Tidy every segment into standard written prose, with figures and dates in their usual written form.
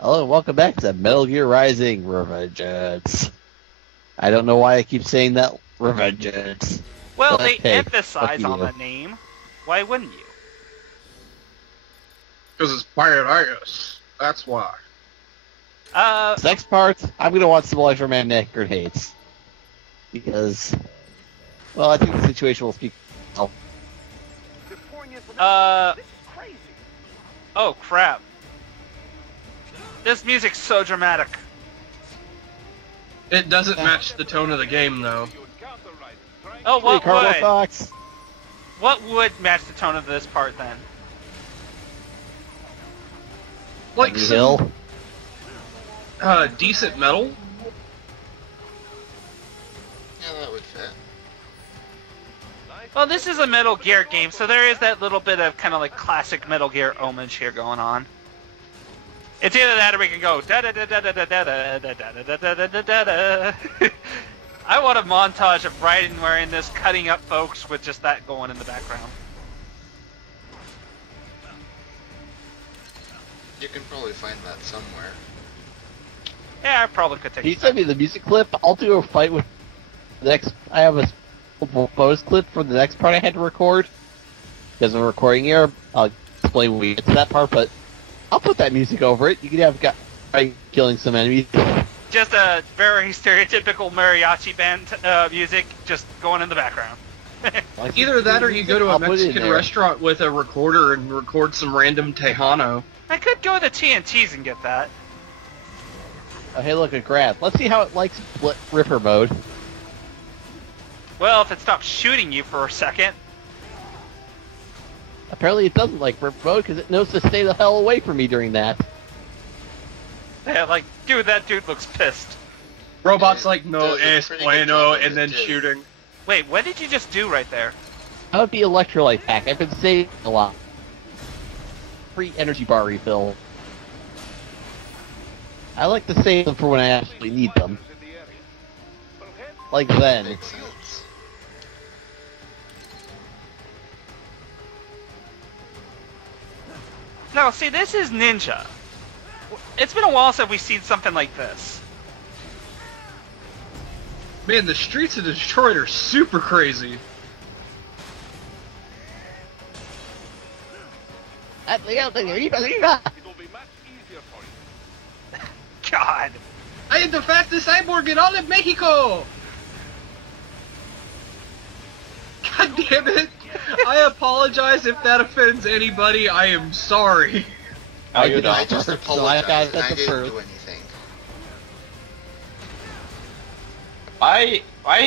Hello, welcome back to Metal Gear Rising Revengeance. I don't know why I keep saying that Revengeance. Well, But, they hey, emphasize fuck on you. the name. Why wouldn't you? Because it's Pirate That's why. This next part, I'm going to watch some Life for Man Neckard hates. Because, well, I think the situation will speak. Oh, Oh crap. This music's so dramatic. It doesn't match the tone of the game, though. Oh, hey, Carlo Fox. what would match the tone of this part then? Like Henry some Hill. decent metal. Yeah, that would fit. Well, this is a Metal Gear game, so there is that little bit of kind of like classic Metal Gear homage here going on. It's either that or we can go da da da da da da da da da da da da da da da. I want a montage of Raiden wearing this, cutting up folks with just that going in the background. You can probably find that somewhere. Yeah, I probably could take Can you it. send me the music clip? I'll do a fight with the next. I have a bonus clip for the next part I had to record. Because I'm recording here. I'll explain when we get to that part, but I'll put that music over it. You can have a guy killing some enemies. Just a very stereotypical mariachi band music just going in the background. Either that or you go to a I'll put it in Mexican there. restaurant with a recorder and record some random Tejano. I could go to TNT's and get that. Oh, hey, look, a grab. Let's see how it likes Ripper mode. Well, if it stops shooting you for a second. Apparently it doesn't like Ripper mode because it knows to stay the hell away from me during that. Yeah, like, dude, that dude looks pissed. Robots Yeah, like, no does a es pretty good bueno, job of and then it, too. shooting. Wait, what did you just do right there? That would be electrolyte pack. I've been saving a lot. Free energy bar refill. I like to save them for when I actually need them. Like then. Makes sense. No, see, this is Ninja. It's been a while since we've seen something like this. Man, the streets of Detroit are super crazy. God. I am the fastest cyborg in all of Mexico! God damn it! I apologize if that offends anybody, I am sorry. I I did not just first, so I got apologize, that and I the didn't first. do anything. Why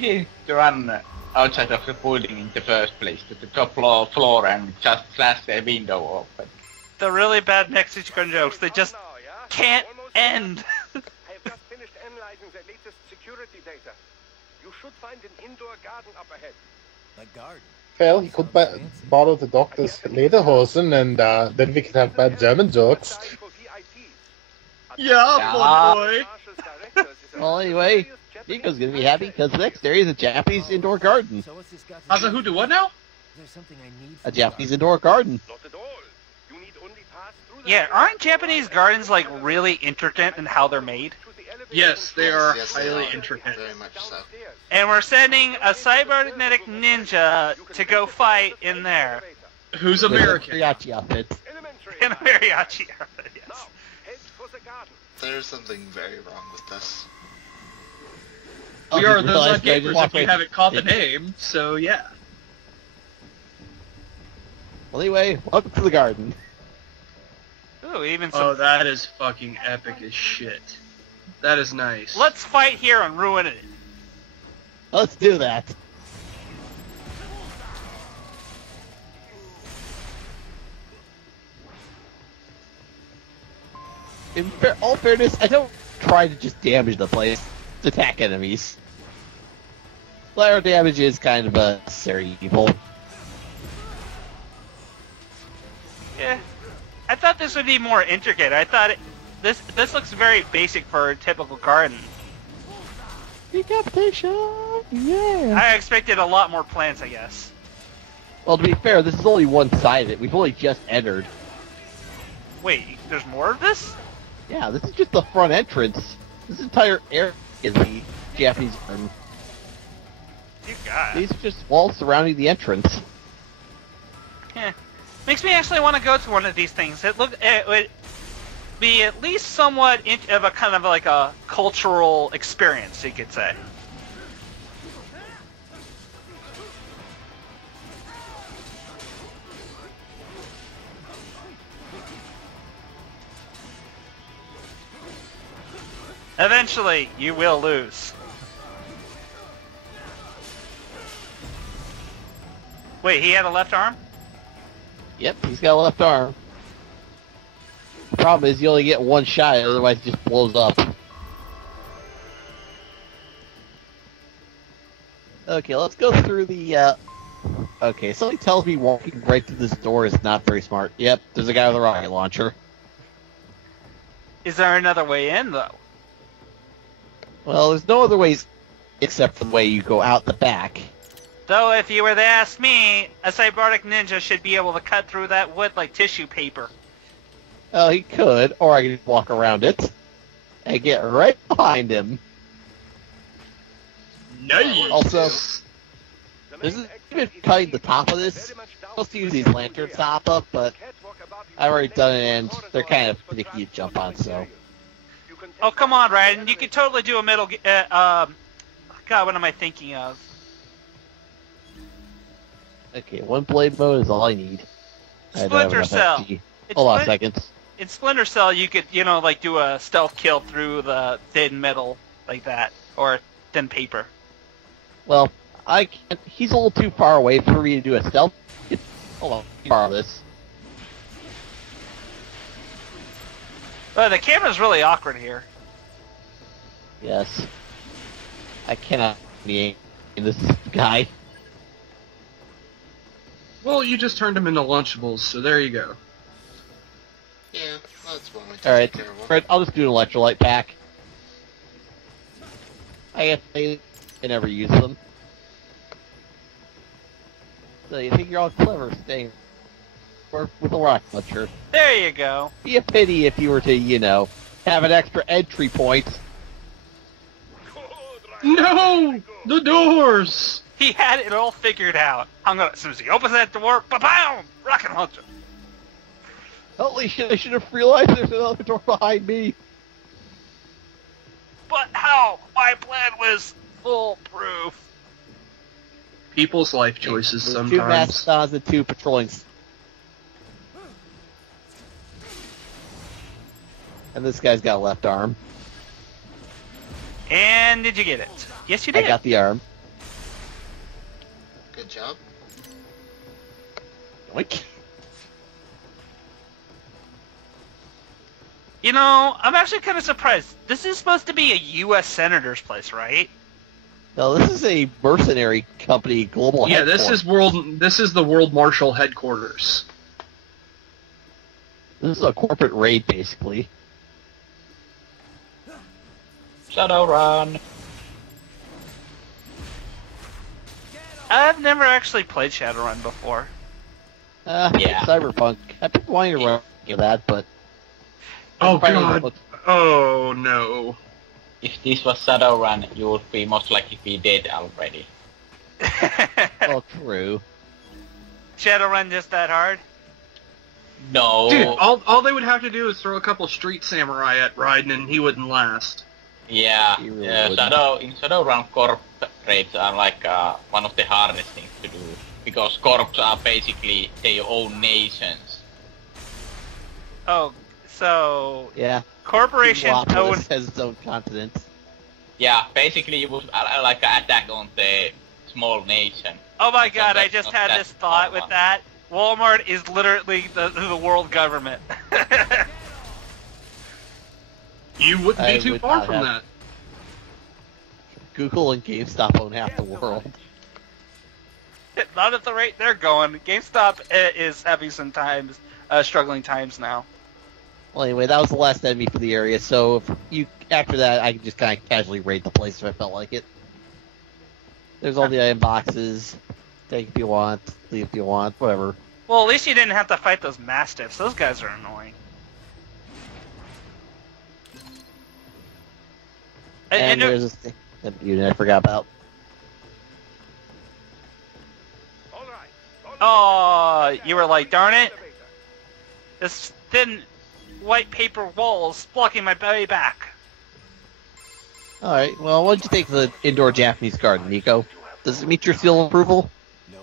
did you run outside of the building in the first place to the top floor and just slash the window open? The really bad Mexican jokes, they just can't end. I have just finished analyzing the latest security data. You should find an indoor garden up ahead. A garden? Well, he could borrow the doctor's lederhosen and then we could have bad German jokes. Yeah, boy. Well, anyway, Nico's gonna be happy because the next area is a Japanese indoor garden. So what's this got to do? Azahu, do what now? Is there something I need A from Japanese the indoor garden. Not at all. You need only pass through the Yeah, aren't Japanese gardens like really intricate in how they're made? Yes, they are Yes, they highly are. intricate. Very much so. And we're sending a cybernetic ninja to go fight in there. Who's With a American? mariachi outfit. In a mariachi outfit, yes. Head for the garden. There's something very wrong with this. We Oh, are you the realized I just Gamers if walked you right- haven't caught the Yeah. name, so yeah. Well, anyway, welcome to the garden. Ooh, even some. Oh, that is fucking epic as shit. That is nice. Let's fight here and ruin it. Let's do that. In all fairness, I don't try to just damage the place, to attack enemies. Flare damage is kind of a necessary evil. Yeah. I thought this would be more intricate. I thought this looks very basic for a typical garden. Decapitation! Yeah! I expected a lot more plants, I guess. Well, to be fair, this is only one side of it. We've only just entered. Wait, there's more of this? Yeah, this is just the front entrance. This entire area is the Japanese garden. You got it. These are just walls surrounding the entrance. Yeah. Makes me actually want to go to one of these things. It would be at least somewhat of a kind of like a cultural experience, you could say. Eventually, you will lose. Wait, he had a left arm? Yep, he's got a left arm. The problem is you only get one shot, otherwise it just blows up. Okay, let's go through the, Okay, somebody tells me walking right through this door is not very smart. Yep, there's a guy with a rocket launcher. Is there another way in, though? Well, there's no other ways except for the way you go out the back. Though, if you were to ask me, a cybernetic ninja should be able to cut through that wood like tissue paper. Well, he could, or I could just walk around it and get right behind him. Nice. Also, this is even cutting the top of this. I'm supposed to use these lanterns to hop up, but I've already done it, and they're kind of finicky to jump on, so. Oh, come on, Ryan. You could totally do a middle... God, what am I thinking of? Okay, one blade mode is all I need. I don't have Splinter enough Cell. XP. It's Hold on a Splin- second. In Splinter Cell, you could, like do a stealth kill through the thin metal like that, or thin paper. Well, I can't. He's a little too far away for me to do a stealth. Hold on, borrow this. But the camera's really awkward here. Yes. I cannot be in this guy. Well, you just turned them into Lunchables, so there you go. Yeah, that's one way to Alright, take care of them. Fred, I'll just do an electrolyte pack. I guess I never use them. So you think you're all clever staying with a rocket launcher. There you go. Be a pity if you were to, have an extra entry point. No! The doors! He had it all figured out. As soon as he opens that door, ba-bam! Rocket launcher. Holy shit, I should have realized there's another door behind me. But how? My plan was foolproof. People's life choices There's two sometimes. mastodons and two patrolling. And this guy's got a left arm. And did you get it? Yes, you did. I got the arm. Good job. Yoink. I'm actually kind of surprised. This is supposed to be a U.S. senator's place, right? No, this is a mercenary company, global Yeah, headquarters. this is the World Marshal headquarters. This is a corporate raid, basically. Shadowrun. I've never actually played Shadowrun before. Yeah. Cyberpunk. I've been wanting to run that, but... Oh finally god. looked- Oh no. If this was Shadowrun, you would be most likely be dead already. Well, true. Shadowrun just that hard? No. Dude, all they would have to do is throw a couple street samurai at Raiden and he wouldn't last. Yeah, You really wouldn't. in Shadowrun, corp raids are like one of the hardest things to do. Because corps are basically their own nations. Oh, so Yeah. corporation own. Metropolis has its own continent. Yeah, basically you would like attack on the small nation. Oh my So god, I that's just not had that this thought small with one. that. Walmart is literally the world government. You wouldn't I be too would far not from have- that. Google and GameStop own half the world. Not at the rate they're going. GameStop is having some times, struggling times now. Well, anyway, that was the last enemy for the area, so after that, I could just kind of casually raid the place if I felt like it. There's all the item boxes. Take if you want, leave if you want, whatever. Well, at least you didn't have to fight those mastiffs. Those guys are annoying. And there's this thing that unit I forgot about. Oh, you were like, darn it. This thin white paper wall is blocking my way back. Alright, well, what'd you think of the indoor Japanese garden, Nico? Does it meet your seal of approval? No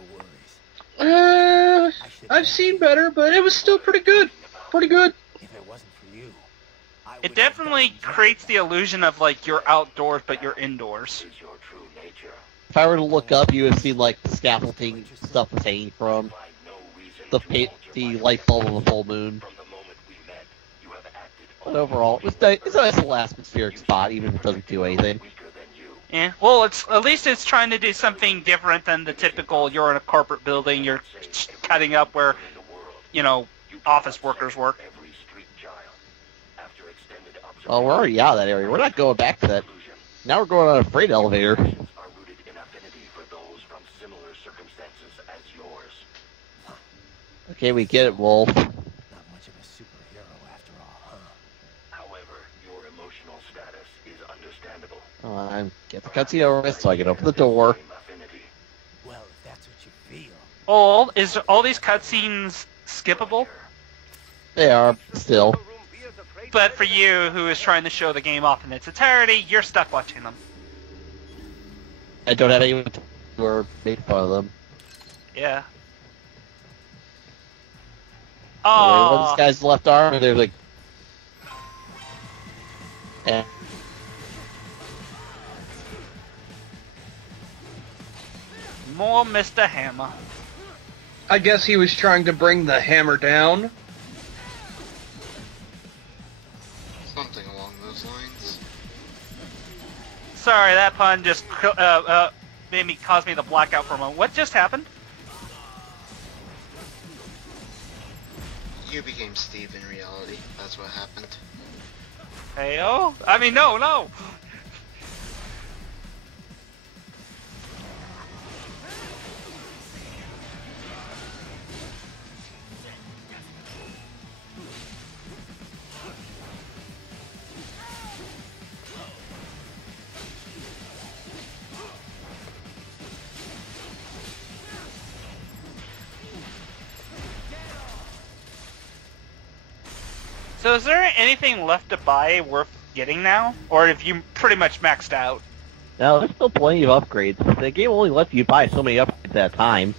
worries. I've seen better, but it was still pretty good. Pretty good. If it wasn't for you, It definitely creates the illusion of, like, you're outdoors, but you're indoors. If I were to look up, you would have seen, like, the scaffolding stuff was hanging from. The light bulb of the full moon. But overall, it's a nice little atmospheric spot, even if it doesn't do anything. Yeah, well, at least it's trying to do something different than the typical, you're in a corporate building, you're cutting up where, you know, office workers work. Well, we're already out of that area. We're not going back to that. Now we're going on a freight elevator. Okay, we get it, Wolf. not much of a superhero after all, huh? However, your emotional status is understandable. I get the cutscene over with so I can open the door. Well, if that's what you feel. Oh, is all these cutscenes skippable? They are, still. But for you, who is trying to show the game off in its entirety, you're stuck watching them. I don't have anyone to or make fun of them. Yeah. One Oh, this guy's left arm, and they're like... Eh. more Mr. Hammer. I guess he was trying to bring the hammer down. Something along those lines. Sorry, that pun just caused me to black out for a moment. What just happened? You became Steve in reality. That's what happened. Heyo? I mean, no! So is there anything left to buy worth getting now? Or have you pretty much maxed out? No, there's still plenty of upgrades. The game only lets you buy so many upgrades at a time.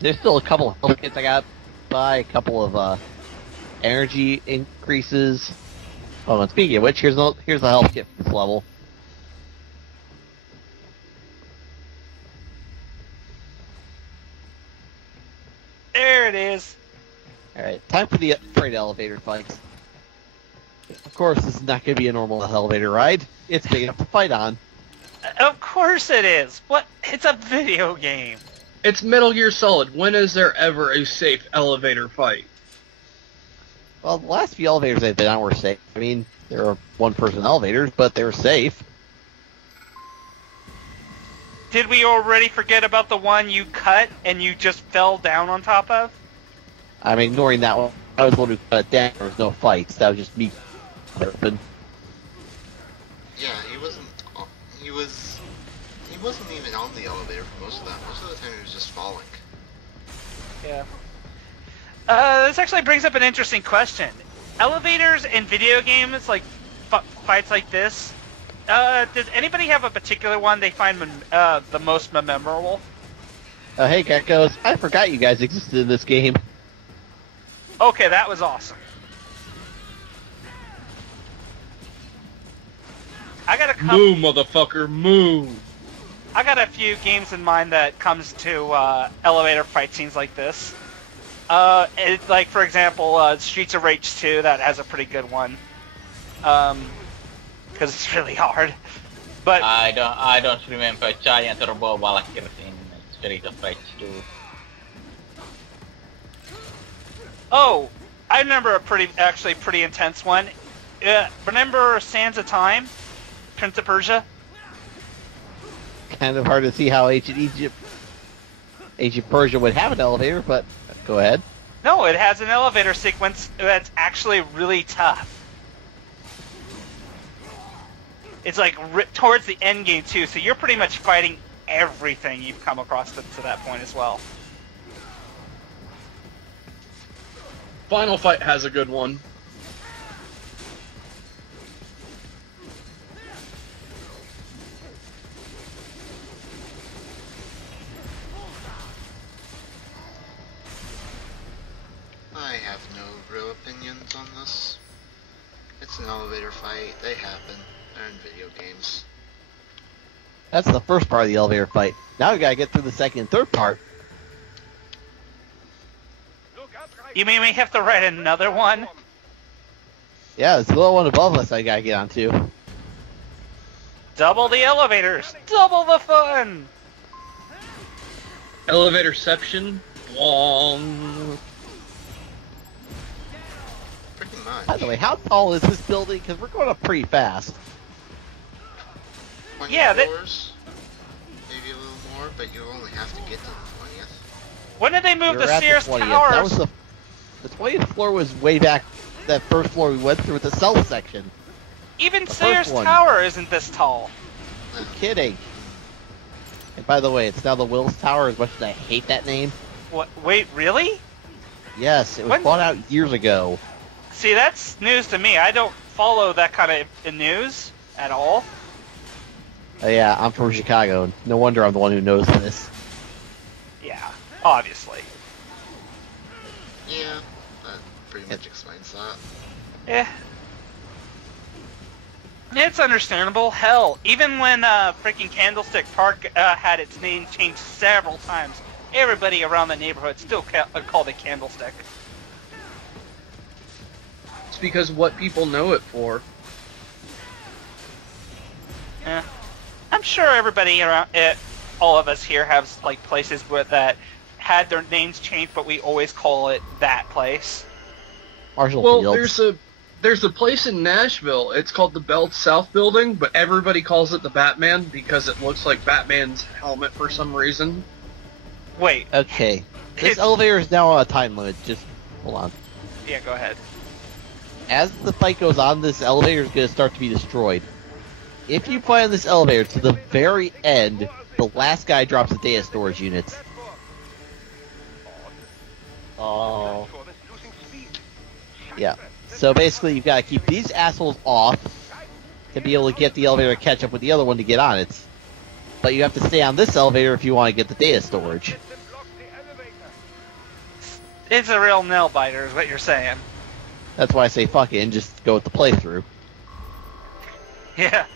There's still a couple of health kits I got to buy, a couple of energy increases. Oh, and speaking of which, here's a health kit for this level. There it is. Alright, time for the freight elevator fight. Of course, this is not going to be a normal elevator ride. It's big enough to fight on. Of course it is. What? It's a video game. It's Metal Gear Solid. When is there ever a safe elevator fight? Well, the last few elevators I've been on were safe. I mean, there were one-person elevators, but they were safe. Did we already forget about the one you cut and you just fell down on top of? I'm ignoring that one. I was the one who cut it down. There was no fights. That was just me. Open. Yeah, he wasn't even on the elevator for most of that. Most of the time he was just falling. Yeah. This actually brings up an interesting question. Elevators in video games, like fights like this, does anybody have a particular one they find the most memorable? Hey, Geckos. I forgot you guys existed in this game. Okay, that was awesome. I got a couple. Moo, motherfucker, moo! I got a few games in mind that comes to elevator fight scenes like this. It's like, for example, Streets of Rage 2, that has a pretty good one. Because it's really hard. But I don't remember giant turbo Valkyries in Street of Rage 2. oh, I remember a pretty intense one. Remember Sands of Time, Prince of Persia? Kind of hard to see how ancient Persia would have an elevator, but go ahead. No, it has an elevator sequence that's actually really tough. It's like towards the end game too, so you're pretty much fighting everything you've come across to that point as well. Final Fight has a good one. I have no real opinions on this. It's an elevator fight. They happen. They're in video games. That's the first part of the elevator fight. Now we gotta get through the second and third part. You mean we have to write another one? Yeah, it's the little one above us I gotta get onto. Double the elevators! Double the fun! Elevatorception. Wong. Pretty much. By the way, how tall is this building? Because we're going up pretty fast. 20 Yeah, floors, maybe a little more, but you only have to get to the 20th. When did they move You're the at Sears 20th. Towers? That was the 20th floor was way back. That first floor we went through with the cell section. Even the Sears first one. Tower isn't this tall. You're kidding. And by the way, it's now the Wills Tower. As much as I hate that name. What? Wait, really? Yes, it was When- bought out years ago. See, that's news to me. I don't follow that kind of news at all. Yeah, I'm from Chicago. No wonder I'm the one who knows this. Yeah, obviously. Yeah, that pretty much explains that. Yeah. It's understandable. Hell, even when freaking Candlestick Park had its name changed several times, everybody around the neighborhood still called it Candlestick. It's because what people know it for. Yeah. I'm sure everybody around all of us here have like places where that had their names changed, but we always call it that place. Marshall Well, Fields. there's a place in Nashville. It's called the Belt South Building, but everybody calls it the Batman because it looks like Batman's helmet for some reason. Wait. Okay. This elevator is now on a time limit. Just hold on. Yeah, go ahead. As the fight goes on, this elevator is going to start to be destroyed. If you find this elevator to the very end, the last guy drops the data storage units. Oh. Yeah. So basically, you've got to keep these assholes off to be able to get the elevator to catch up with the other one to get on it. But you have to stay on this elevator if you want to get the data storage. It's a real nail biter, is what you're saying. That's why I say fuck it and just go with the playthrough. Yeah.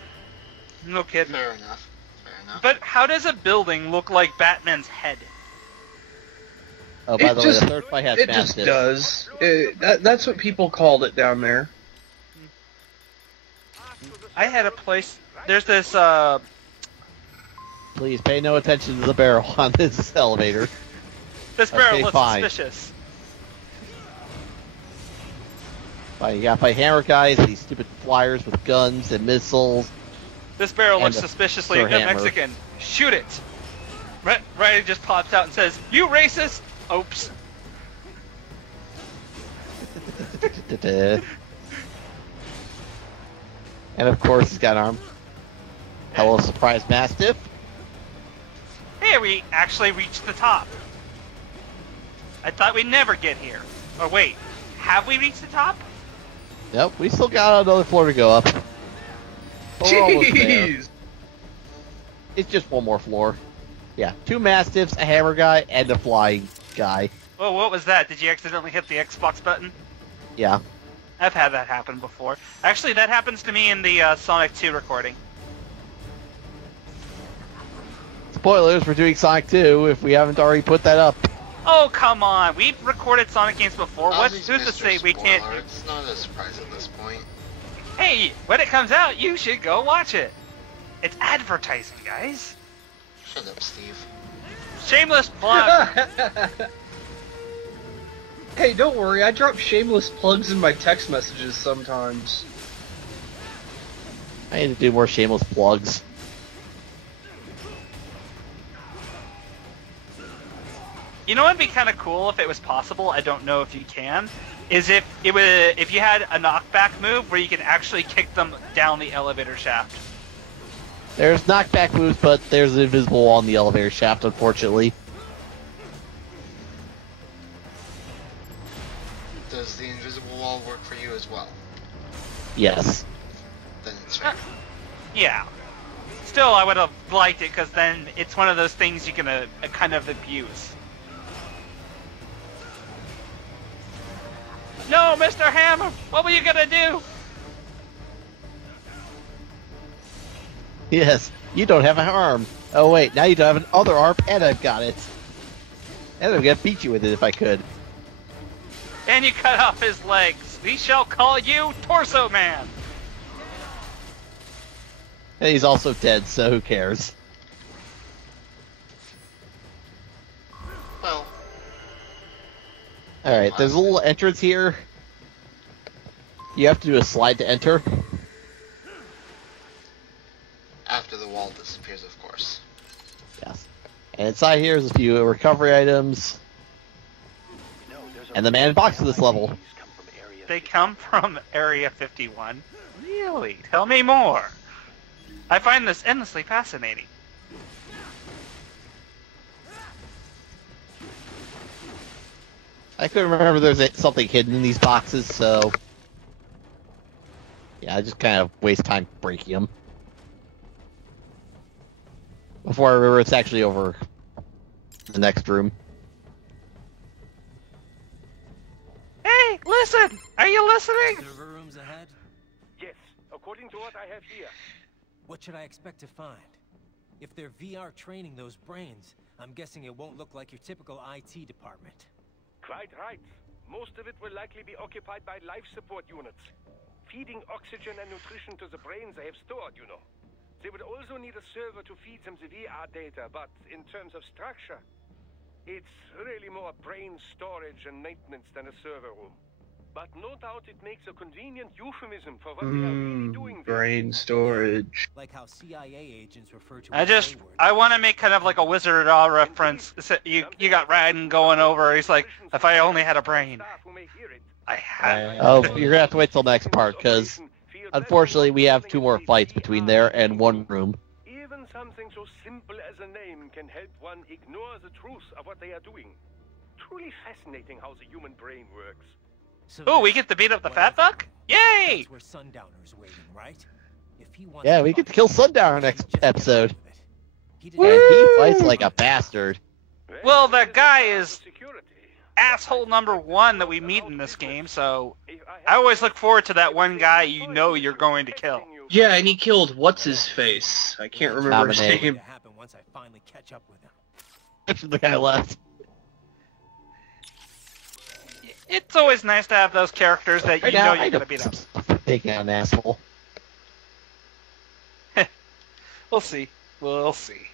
No kidding. Fair enough. Fair enough. But how does a building look like Batman's head? Oh, by It the way, just- the third fight has It just Mastiff. does. That's what people called it down there. I had a place. There's this. Please pay no attention to the barrel on this elevator. This barrel Okay, looks fine. suspicious. Fine, you gotta fight hammer guys, these stupid flyers with guns and missiles. This barrel And looks a suspiciously Sir Hammer. Mexican. Shoot it. Right, just pops out and says, "You racist." Oops. And of course, he's got an arm. Hello, surprise Mastiff. Hey, we actually reached the top. I thought we'd never get here. Or wait, have we reached the top? Nope, we still got another floor to go up. But we're almost there. Jeez! It's just one more floor. Yeah, 2 Mastiffs, a hammer guy, and a flying guy. Well, what was that? Did you accidentally hit the Xbox button? Yeah. I've had that happen before. Actually, that happens to me in the Sonic 2 recording. Spoilers, we're doing Sonic 2, if we haven't already put that up. Oh, come on. We've recorded Sonic games before. Who's Ozzy's to Mr. say we can't... Spoiler. It's not a surprise at this point. Hey, when it comes out, you should go watch it. It's advertising, guys. Shut up, Steve. Shameless plug. Hey, don't worry, I drop shameless plugs in my text messages sometimes. I need to do more shameless plugs. You know what'd be kind of cool if it was possible? I don't know if you can. Is if you had a knockback move where you can actually kick them down the elevator shaft. There's knockback moves, but there's an invisible wall on the elevator shaft, unfortunately. Does the invisible wall work for you as well? Yes. Then it's fair. Yeah. Still, I would have liked it because then it's one of those things you can kind of abuse. No, Mr. Hammer! What were you gonna do? Yes, you don't have an arm. Oh wait, now you don't have an other arm, and I've got it. And I'm gonna beat you with it if I could. And you cut off his legs. We shall call you Torso Man. And he's also dead, so who cares? Well, Alright, there's a little entrance here. You have to do a slide to enter. after the wall disappears, of course. Yes. And inside here is a few recovery items. And the man box of this level. They come from Area 51. Really? Tell me more. I find this endlessly fascinating. I couldn't remember there's something hidden in these boxes, so... yeah, I just kind of waste time breaking them. Before I remember it's actually over the next room. Hey, listen! Are you listening? Server rooms ahead? Yes, according to what I have here. What should I expect to find? If they're VR training those brains, I'm guessing it won't look like your typical IT department. Quite right. Most of it will likely be occupied by life support units. Feeding oxygen and nutrition to the brains they have stored, you know. They would also need a server to feed them the VR data, but in terms of structure, it's really more brain storage and maintenance than a server room. But no doubt it makes a convenient euphemism for what they are really doing there. Brain storage. Like how CIA agents refer to I want to make kind of like a Wizard of Oz reference. You got Raiden going over, he's like, if I only had a brain. I had. Oh, you're gonna have to wait till next part, because unfortunately we have 2 more fights between there and 1 room. Even something so simple as a name can help one ignore the truth of what they are doing. Truly fascinating how the human brain works. So Ooh, we get to beat up the fat fuck? Yay! That's where Sundowner's waiting, right? If he wants Yeah, we get to kill Sundowner next just episode. he And didn't he fights like a bastard. Well, that guy is asshole number 1 that we meet in this game, so I always look forward to that one guy you know you're going to kill. Yeah, and he killed what's-his-face. I can't remember his Dominic. name. to happen once I finally catch up with him. After the guy left. It's always nice to have those characters that you know you're going to beat up. Taking out an asshole. We'll see. We'll see.